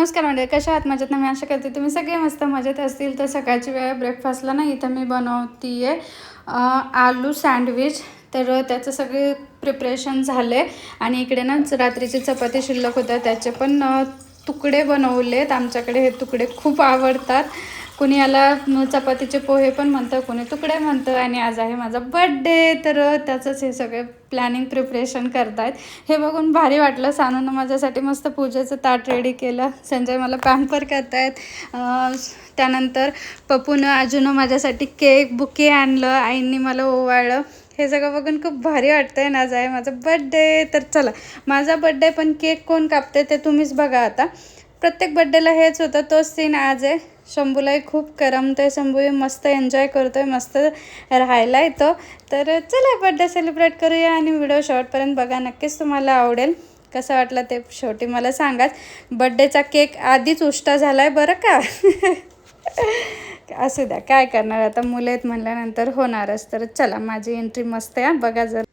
नमस्कार म्हणजे कशा आहात? माझ्यात ना? मी आशा करते तुम्ही सगळे मस्त मजेत असतील. तर सकाळची वेळ ब्रेकफास्टला ना इथं मी बनवती आहे आलू सँडविच तर त्याचं सगळे प्रिपरेशन झाले. आणि इकडे ना रात्रीची चपाती शिल्लक होत्या त्याचे पण तुकडे बनवलेत. आमच्याकडे हे तुकडे खूप आवडतात. कुणी याला चपातीचे पोहे पण म्हणतं कुणी तुकडे म्हणतं आणि आज आहे माझा बड्डे तर त्याचंच हे सगळे प्लॅनिंग प्रिपरेशन करतायत. हे बघून भारी वाटलं. सानूनं माझ्यासाठी मस्त पूजेचं ताट रेडी केलं. संजय मला पॅम्पर करतायत. त्यानंतर पप्पूनं अजून माझ्यासाठी केक बुके आणलं. आईंनी मला ओवाळलं. हे सगळं बघून खूप भारी वाटतंय ना आज आहे माझा बड्डे तर चला माझा बड्डे पण केक कोण कापते ते तुम्हीच बघा आता. प्रत्येक बड्डेला हेच होतं तोच सीन आज आहे. शंभूलाही खूप करमतंय शंभू मस्त एन्जॉय करतोय मस्त राहायला येतो तर चला बड्डे सेलिब्रेट करूया आणि व्हिडिओ शॉर्टपर्यंत बघा नक्कीच तुम्हाला आवडेल. कसं वाटलं ते शेवटी मला सांगाच. बड्डेचा केक आधीच उष्टा झाला आहे बरं का? असू द्या काय करणार? आता मुलं आहेत म्हणल्यानंतर होणारच. तर चला माझी एंट्री मस्त आहे बघा जर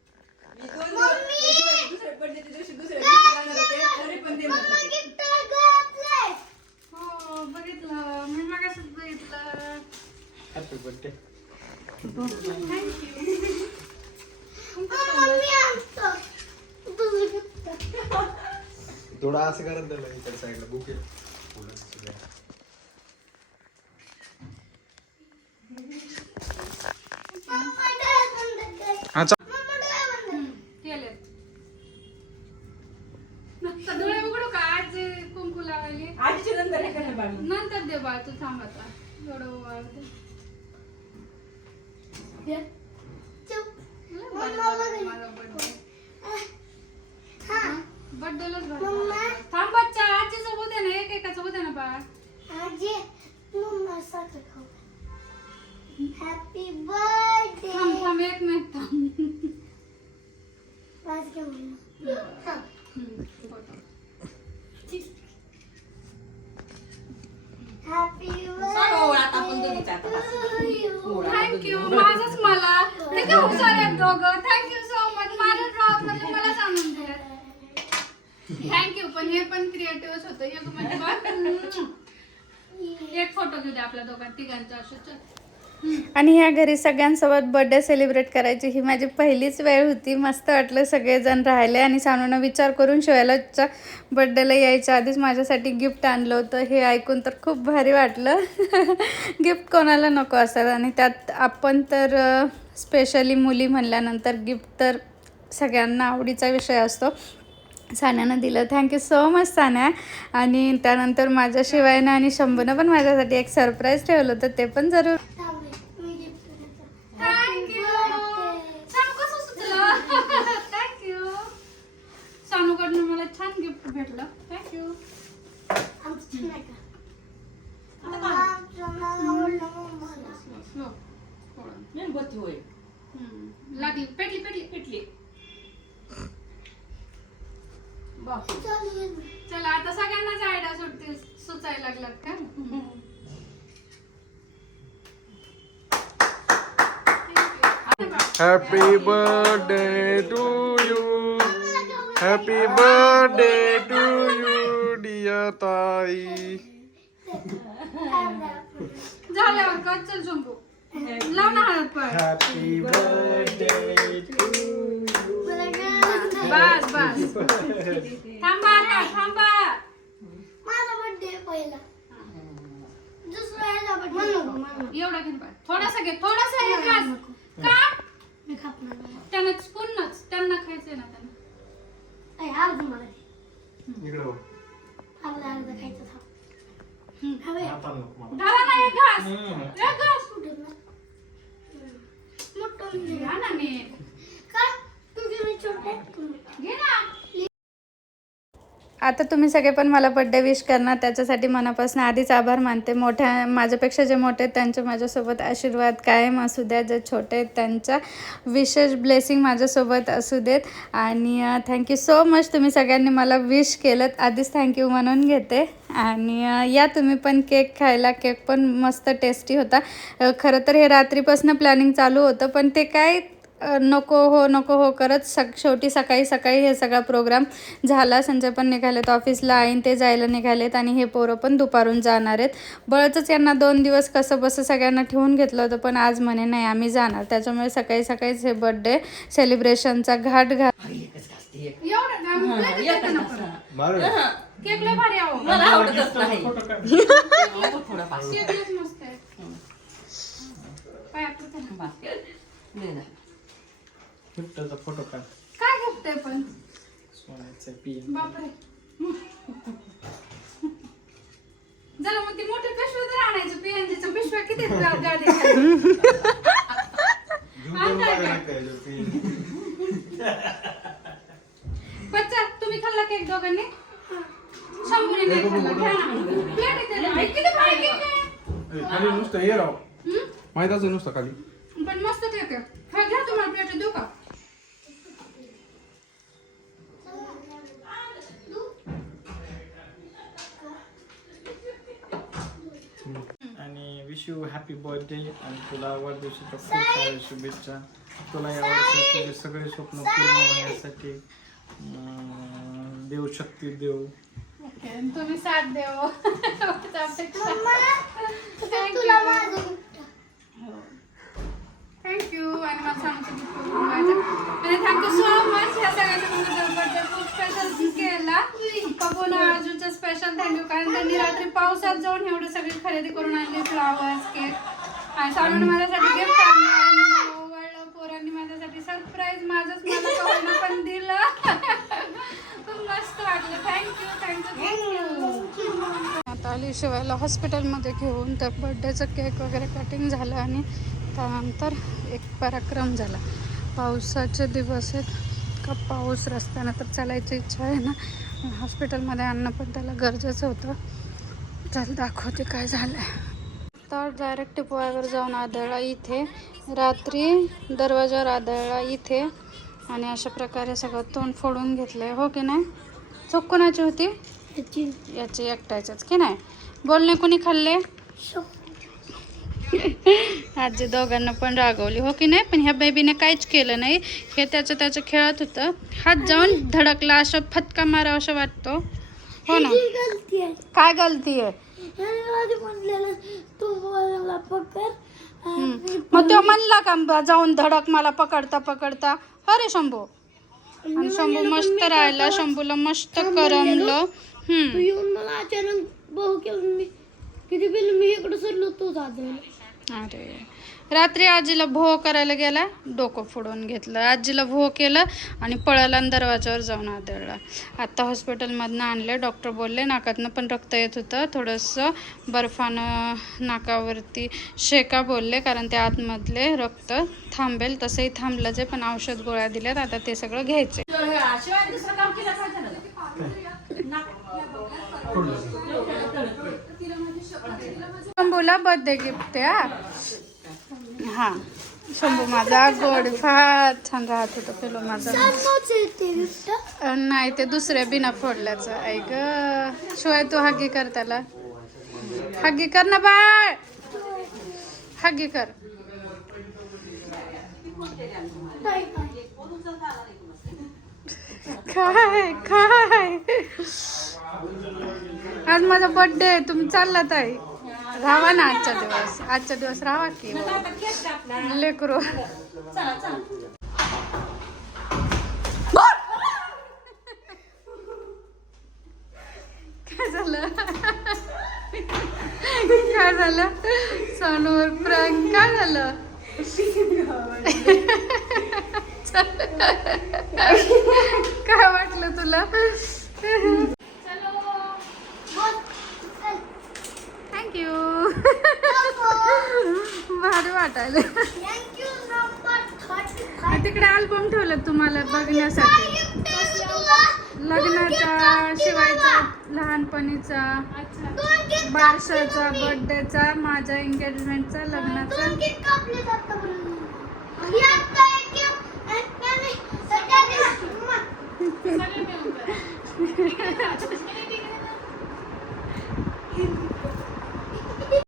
हो बघितलं मी मगाशीच बघितलं हॅपी बर्थडे थोडा असं करत दिलं इकडे साईडला बुके थँक्यू दोघी. माझंच मला. ते काय हुशार आहेत दोघं? थँक्यू सो मच माझं ड्रॉपमध्ये मला सांगून द्या थँक्यू पण हे पण क्रिएटिव्ह होतं. एक म्हणजे. एक फोटो घेऊ दे आपल्या दोघां तिघांचा. असं चल. आणि ह्या घरी सगळ्यांसोबत बर्थडे सेलिब्रेट करायची ही माझी पहिलीच वेळ होती. मस्त वाटलं सगळेजण राहिले आणि सानूनं विचार करून शिवायलाच्या बर्थडेला यायच्या आधीच माझ्यासाठी गिफ्ट आणलं होतं. हे ऐकून तर खूप भारी वाटलं. गिफ्ट कोणाला नको असेल आणि त्यात आपण तर स्पेशली मुली म्हणल्यानंतर गिफ्ट तर सगळ्यांना आवडीचा विषय असतो. सान्यानं दिलं. Thank you so much Sanya. आणि त्यानंतर माझ्या शिवायनं आणि शंभूनं पण माझ्यासाठी एक सरप्राईज ठेवलं होतं. ते पण जरूर थँक्यू सानू कसं सुचलं थँक्यू सानूकडनं मला छान गिफ्ट भेटलं. थँक्यू मेणबत्ती होय. लागली. पेटली पेटली पेटली. चला आता सगळ्यांनाच आयडिया सुटतील सुचायला लागलात का? Happy birthday to you happy birthday to you dear ताई झाल्यावर का चल शंभू? लाव ना हळद पण. हॅपी बर्थडे बस बस. थांबा आता थांबा. माझा बर्थडे पहिला. दुसरा याचा बर्थडे एवढा घेऊन पाय थोडासा घे थोडासा हे घास. का? मी खापणार नाही. त्यानं स्पूनच त्यांना खायचंय ना त्यांना ऐ, अर्ध मला. इकडे बघ. अर्ध अर्ध खायचं थांब. हवे आता नको मला. धरा ना एक घास हम्म. एक घास कुठं ना? मोठं म्हणजे घ्या ना नीट का तुझे मी छोटे घे ना आता तुम्ही सगळे पण मला बड्डे विश करणार त्याच्यासाठी मनापासून आधीच आभार मानते. मोठ्या माझ्यापेक्षा जे मोठे आहेत त्यांचे माझ्यासोबत आशीर्वाद कायम असू द्या. जे छोटे आहेत त्यांचा विशेष ब्लेसिंग माझ्यासोबत असू देत. आणि थँक्यू सो मच तुम्ही सगळ्यांनी मला विश केलं आधीच थँक्यू म्हणून घेते. आणि या तुम्ही पण केक खायला. केक पण मस्त टेस्टी होता. खरं तर हे रात्रीपासून प्लॅनिंग चालू होतं पण ते काय नको हो नको हो करत सग शेवटी सकाळी सकाळी हे सगळा प्रोग्राम झाला. संजय पण निघालेत ऑफिसला आईन ते जायला निघालेत आणि हे पोरं पण दुपारून जाणार आहेत. बळचंच यांना दोन दिवस कसं बसं सगळ्यांना ठेवून घेतलं होतं पण आज म्हणे नाही आम्ही जाणार. त्याच्यामुळे सकाळी सकाळीच हे बड्डे सेलिब्रेशनचा घाट आहो मला आवडतच नाही. गिफ्टचा फोटो काढ. काय पण? सोन्याचं पिन. बापरे. जरा मग ती मोठी पिशवी तर आणायचं पीएनजीचं पिशव्या किती आहेत गा- गाडीत? बच्चा तुम्ही खाल्ला केक दोघांनी? शंभूने नाही खाल्ला. घ्या ना. प्लेट येते ना. किती भारी केक आहे खाली नुसतं हे राव. हम्म? माहीत असं नुसतं खाली पण मस्त केक आहे खा घ्या तुम्हाला प्लेट देऊ का आणि विश यू हॅपी बर्थडे आणि तुला वाढदिवसाच्या खूप साऱ्या शुभेच्छा. तुला या वर्षात तुझे सगळे स्वप्न पूर्ण होण्यासाठी देव शक्ती देव. ओके तुम्ही साथ देव. तुला. थँक्यू आणि मला सांगतो आणि थँक्यू सो मच ह्या सगळ्याच्या मला बर्थडे खूप स्पेशल केला पप्पून आजूचं स्पेशल थँक्यू कारण त्यांनी रात्री पावसात जाऊन एवढं सगळी खरेदी करून आणली फ्लावर्स केक आणि सालून माझ्यासाठी गिफ्ट आणलं आणि पोरांनी माझ्यासाठी सरप्राईज माझंच मला पण दिलं खूप मस्त वाटलं थँक्यू थँक्यू आता आली शिवायला हॉस्पिटलमध्ये घेऊन तर बड्डेचं केक वगैरे कटिंग झालं आणि त्यानंतर एक पराक्रम झाला. पावसाचे दिवस आहेत. का पाऊस रस्त्यानं तर चालायची इच्छा आहे ना? हॉस्पिटलमध्ये आणणं पण त्याला गरजेचं होतं. चल दाखवते काय झालं तर डायरेक्ट टिपवायवर जाऊन आदळला इथे. रात्री दरवाजावर आदळला इथे. आणि अशा प्रकारे सगळं तोंड फोडून घेतलंय. हो की नाही? चूक कोणाची होती? याची. एकट्याच्याच की नाही? बोलणे कोणी खाल्ले? आजी दोघांना पण रागवली. हो की नाही? पण ह्या बेबीने काहीच केलं नाही. हे त्याचं त्याचं खेळत होतं. हात जाऊन धडकला असं फटका मारा असं वाटतो. हो ना? काय गलती आहे. मग तो म्हणला का जाऊन धडक मला पकडता पकडता. अरे शंभू. आणि शंभू मस्त राहिला. शंभूला मस्त करमलं. हम्म. मला अचानक भाऊ केलं. मी किती मी इकडे सरलो तू जातो अरे. रात्री आजीला भो करायला गेला डोकं फोडून घेतलं. आजीला भो केलं आणि पळाला आणि दरवाजावर जाऊन आदळला. आत्ता हॉस्पिटलमधनं आणले डॉक्टर बोलले नाकातनं पण रक्त येत होतं. थोडंसं बर्फानं नाकावरती शेका बोलले कारण त्या आतमधले रक्त थांबेल तसंही थांबलं जे पण औषध गोळ्या दिल्यात आता ते सगळं घ्यायचे शिवाय दुसरं काम केलं पाहिजे ना. शंभूला बर्थडे गिफ्ट आहे हा? शंभू माझा गोड फार छान राहत होतं पेलो माझा. नाही ते दुसऱ्या बिना फोडल्याचं ऐक शिवाय तू हागी कर त्याला. हागी कर ना बाळ. हागी कर. काय. काय? आज माझा बर्थडे आहे तुम्ही चाललात आहे राहा ना आजचा दिवस. आजचा दिवस राहा की लेकरू. काय झालं? काय झालं? सोनूवर प्रँक काय झालं? काय वाटलं तुला? भारी वाटायला Thank you number 35. तिकडे अल्बम ठेवलं तुम्हाला बघण्यासाठी. लग्नाचा शिवायचा लहानपणीचा बारशाचा बर्थडेचा माझ्या एंगेजमेंटचा लग्नाचा दोन gift कापले आतापर्यंत. ही आता एक gift आणि त्याने सध्या दिवशी. मग.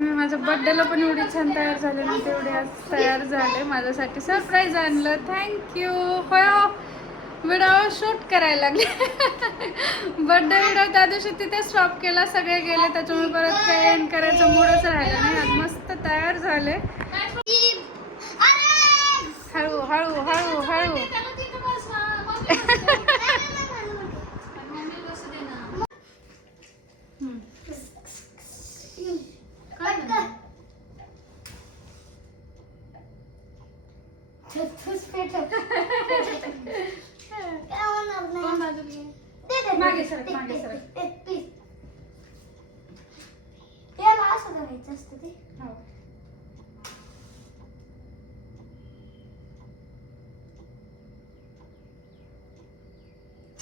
मी माझा बर्थडेला पण एवढी छान तयार झाले ना तेवढे आज तयार झाले. माझ्यासाठी सरप्राईज आणलं. थँक्यू होय व्हिडिओ शूट करायला लागले. बर्थडे व्हिडिओ त्या दिवशी तिथे स्टॉप केला. सगळे गेले. त्याच्यामुळे परत काही एंड करायचं मूडच राहिलं नाही. आज मस्त तयार झाले. हळू हळू हळू हळू. मागे सरक, मागे सरक. याला असं करायचं असतं ते हो.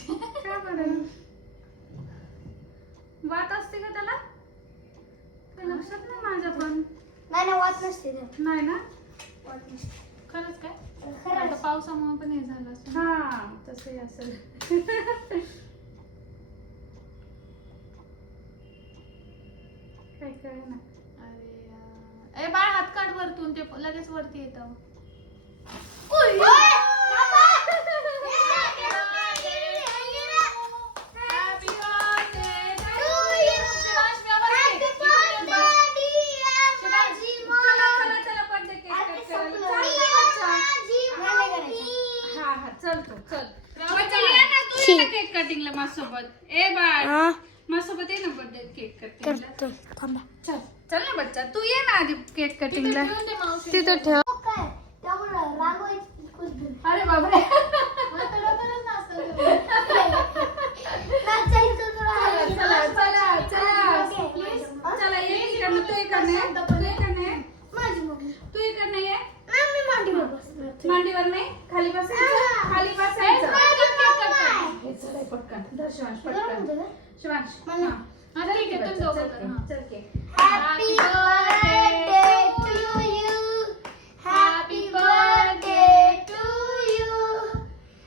का बरं? वात असते का त्याला ते लक्षात नाही माझ्या पण नाही ना. वाच नसते ते. नाही ना खरंच काय? आता पावसामुळे पण हे झालं असेल. हा तसंही असेल. काय काय ना अरे. ए बाळ हात काढ वरतून. ते लगेच वरती येतं Happy birthday to you. Shivansh, व्यवस्थित. चला चला चला बर्थडे केक कट करायला चल ना बच्चा. हा हा चल. तू चल बच्चा ये ना तू ये ना केक कटिंगला माझ्यासोबत. ए बाळ. माझ्यासोबत ये ना बर्थडे केक कटिंगला थांबा. चल चल ना बच्चा. तू ये ना आधी केक तिथे कटिंगला ठेवून दे मावशी. तिथं ठेव. काय? त्यामुळे रागवायची खुश. अरे बापरे. चला चला चला. चला ये इकडनं तू इकडनं ये. तू इकडनं ये. माझी मम्मी तू इकडनं ये. मम्मी मांडीवर नाही खाली बसायचं खाली बसायचं. हे चल पटकन. धर शिवांश पटकन? शिवांश मला. ठीक आहे, तुम्ही दोघं चल करा, के, हा. चल के. Happy birthday to you. Happy birthday to you.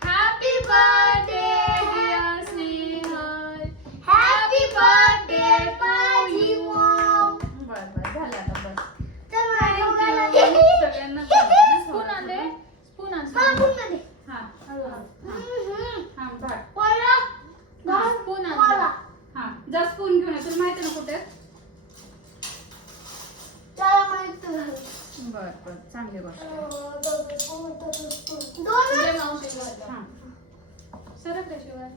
Happy birthday, dear Snehal. happy birthday, माझी mom. बर बर झालं आता बस चल माझ्या दोघांना सगळ्यांना झालं ना स्पून थोडं आणले थोडं? स्पून आण मागून दे. हा हळूहळू. हम्म. हा भाग मला. घाल. स्पून आण मला. हा जा स्पून घेऊन ये तुला माहिती ना कुठे आहेत? चला माहीत झालं. बर बर चांगली गोष्ट तुझ्या मावशीला हा. सरक रे शिवाय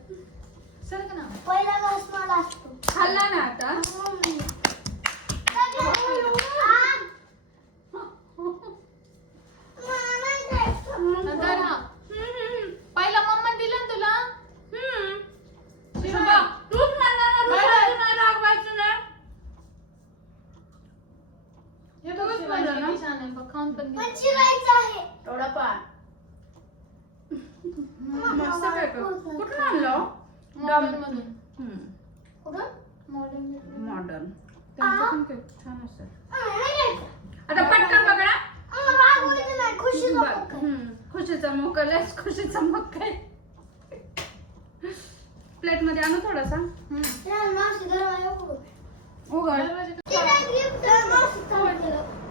सरक ना पहिला घास मला असतो खाल्ला ना आता मम्मी. नंतर हा पहिला मम्मा दिलं ना तुला शिवा, तूच म्हणणार ना, रुसायचं नाही, रागवायचं नाही. हे बघ तूच शिवांश बोलला ना? किती छान आहे बघ खाऊन पण घे. पण चिरायचं आहे एवढा पाय. मस्त काय कर. कुठून आणलं Modern मधून हम्म. कुठं? मॉडर्न मॉडर्न त्यांचं पण केक छान असतात. आता पटकन बघा. खुशीचा मोका. आहे. खुशीचा मोका आहे. प्लेटमध्ये आणू थोडासा. उघड.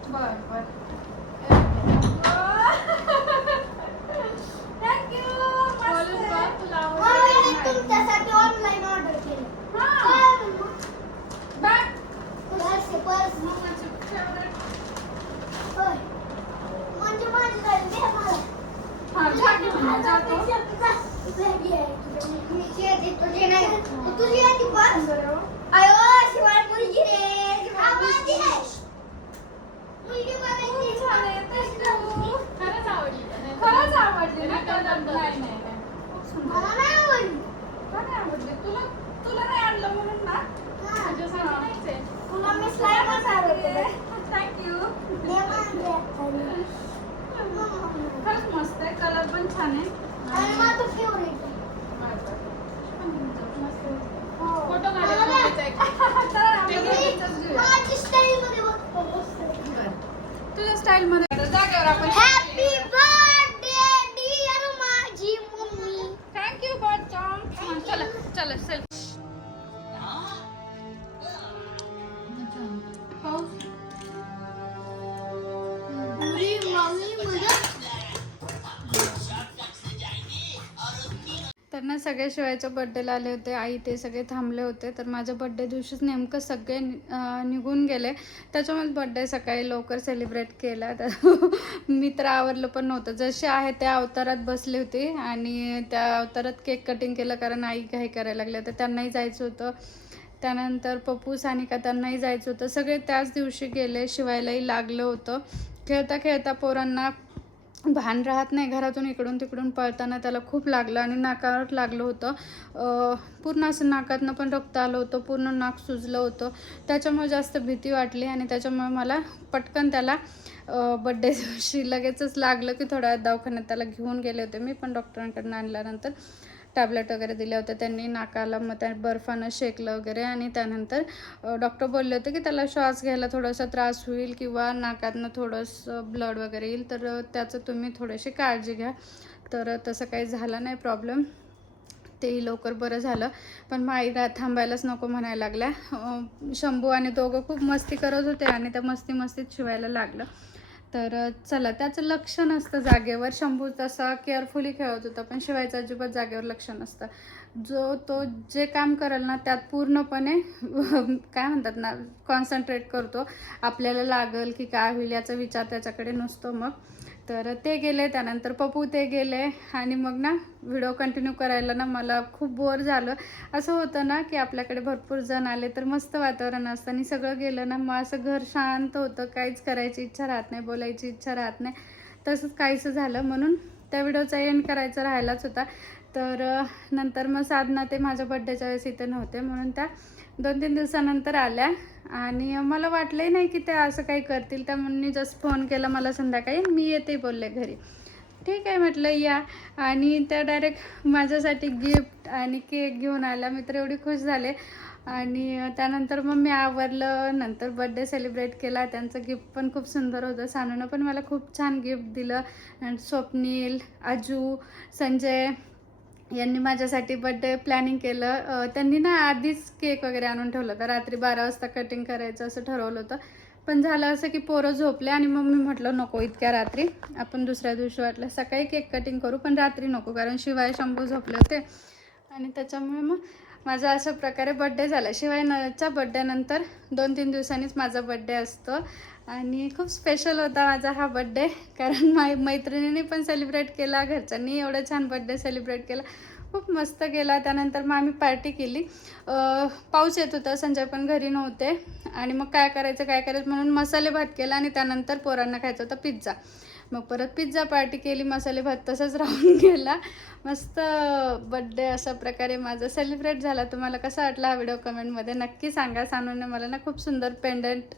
बर बर थँक्यू तुला आवडलं? मम्मीने तुमच्यासाठी ऑनलाईन ऑर्डर केलं काय म्हणू? घरचे पर्स होय. म्हणजे माझी झाली दे मला तुझी नाही तुझी आहे ती पर्स अयो शिवाय मुलगी रे हा माझी आहे मुलगी बघायची खरंच आवडली का? नाही तर- खरंच आवडली ना नाही तर दमदम. नाही नाही नाही. खूप सुंदर. मला नाही आवडली का नाही आवडली तुला तुला नाही आणलं म्हणून ना हा. तुझ्यासाठी नाहीच आहे. तुला मी स्लाईमच आवडते थँक्यू दे मला दे. खरंच मस्त आहे कलर पण छान आहे. माझं फेवरेट फोटो आहे. बरं. तुझ्या स्टाईल मध्ये जागेवर आपण तर ना सगळे शिवायच्या बड्डेला आले होते आई ते सगळे थांबले होते. तर माझ्या बड्डे दिवशीच नेमकं सगळे नि- निघून गेले. त्याच्यामुळे बड्डे सकाळी लवकर सेलिब्रेट केला. तर मी तर आवरलं पण नव्हतं. जसे आहे त्या अवतारात बसली होती आणि त्या अवतारात केक कटिंग केलं कारण आई काही करायला लागल्या. तर त्यांनाही जायचं होतं. त्यानंतर पप्पू सानिका त्यांनाही जायचं होतं. सगळे त्याच दिवशी गेले. शिवायलाही लागलं होतं. खेळता खेळता पोरांना भान राहत नाही घरातून इकडून तिकडून पळताना त्याला खूप लागलं आणि नाकावर लागलं होतं. पूर्ण असं नाकातनं पण रक्त आलं होतं पूर्ण नाक सुजलं होतं. त्याच्यामुळे जास्त भीती वाटली आणि त्याच्यामुळे मला पटकन त्याला बड्डे दिवशी लगेचच लागलं की थोड्या दवाखान्यात त्याला घेऊन गेले होते. मी पण डॉक्टरांकडून आणल्यानंतर. टॅबलेट वगैरे दिल्या होत्या. त्यांनी नाकाला मग त्या बर्फानं शेकलं वगैरे आणि त्यानंतर डॉक्टर बोलले होते की त्याला श्वास घ्यायला थोडासा त्रास होईल किंवा नाकातनं थोडंसं ब्लड वगैरे येईल तर त्याचं तुम्ही थोडीशी काळजी घ्या. तर तसं काही झालं नाही प्रॉब्लेम तेही लवकर बरं झालं. पण माईला थांबायलाच नको म्हणायला लागल्या. शंभू आणि दोघं खूप मस्ती करत होते आणि त्या मस्ती मस्तीत शिवायला लागलं. तर चला त्याचं लक्ष नसतं जागेवर. शंभू तसा केअरफुली खेळत होता पण शिवायचं अजिबात जागेवर लक्ष नसतं. जो तो जे काम करेल ना त्यात पूर्णपणे काय म्हणतात ना कॉन्सन्ट्रेट करतो. आपल्याला लागल की काय होईल याचा विचार त्याच्याकडे नसतो मग. तर ते गेले त्यानंतर पप्पू ते गेले आणि मग ना व्हिडिओ कंटिन्यू करायला ना मला खूप बोर झालं. असं होतं ना की आपल्याकडे भरपूर जण आले तर मस्त वातावरण असतं आणि सगळं गेलं ना मग असं घर शांत होतं काहीच करायची इच्छा राहत नाही बोलायची इच्छा राहत नाही. तसंच काहीचं झालं म्हणून त्या व्हिडिओचा एंड करायचा राहिलाच होता. तर नंतर मग साधना ते माझ्या बड्डेच्या वेळेस इथे नव्हते म्हणून त्या दोन तीन दिवसानंतर आल्या. आणि मला वाटलंही नाही की त्या असं काही करतील. त्या म्हणून जस्ट फोन केला मला संध्याकाळी. मी येते बोलले घरी. ठीक आहे म्हटलं या. आणि त्या डायरेक्ट माझ्यासाठी गिफ्ट आणि केक घेऊन आल्या. मी तर एवढी खुश झाले. आणि त्यानंतर मग मी आवरलं. नंतर बड्डे सेलिब्रेट केला. त्यांचं गिफ्ट पण खूप सुंदर होतं. सानूनं पण मला खूप छान गिफ्ट दिलं. अँड स्वप्नील अजू संजय यांनी माझ्यासाठी बड्डे प्लॅनिंग केलं. त्यांनी ना आधीच केक वगैरे आणून ठेवलं होतं. रात्री बारा वाजता कटिंग करायचं असं ठरवलं होतं. पण झालं असं की पोरं झोपले आणि मग मी म्हटलं नको इतक्या रात्री. आपण दुसऱ्या दिवशी वाटलं सकाळी केक कटिंग करू पण रात्री नको कारण शिवाय शंभू झोपले होते. आणि त्याच्यामुळे मग माझा अशा प्रकारे बड्डे झाला. शिवाय नच्या बड्डेनंतर दोन तीन दिवसांनीच माझा बड्डे असतो. आणि खूप स्पेशल होता माझा हा बड्डे कारण मा मैत्रिणींनी पण सेलिब्रेट केला घरच्यांनी एवढं छान बड्डे सेलिब्रेट केला. खूप मस्त केला. त्यानंतर मग आम्ही पार्टी केली. पाऊस येत होता. संजय पण घरी नव्हते. आणि मग काय करायचं काय करायचं म्हणून मसाले भात केला आणि त्यानंतर पोरांना खायचा होता पिझ्झा मग परत पिझ्झा पार्टी केली मसाले भात तसंच राहून गेला. मस्त बड्डे अशा प्रकारे माझा सेलिब्रेट झाला. तुम्हाला कसा वाटला हा व्हिडिओ कमेंटमध्ये नक्की सांगा. सांगून मला ना खूप सुंदर पेंडंट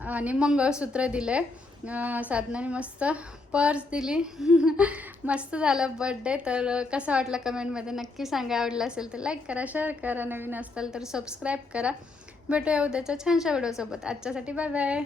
आणि मंगळसूत्र दिले. आहे साधनाने मस्त पर्स दिली. मस्त झालं बड्डे तर कसा वाटला कमेंटमध्ये नक्की सांगा. आवडला असेल तर लाईक करा शेअर करा. नवीन असाल तर सबस्क्राईब करा. भेटूया उद्याच्या छानशा व्हिडिओसोबत आजच्यासाठी बाय बाय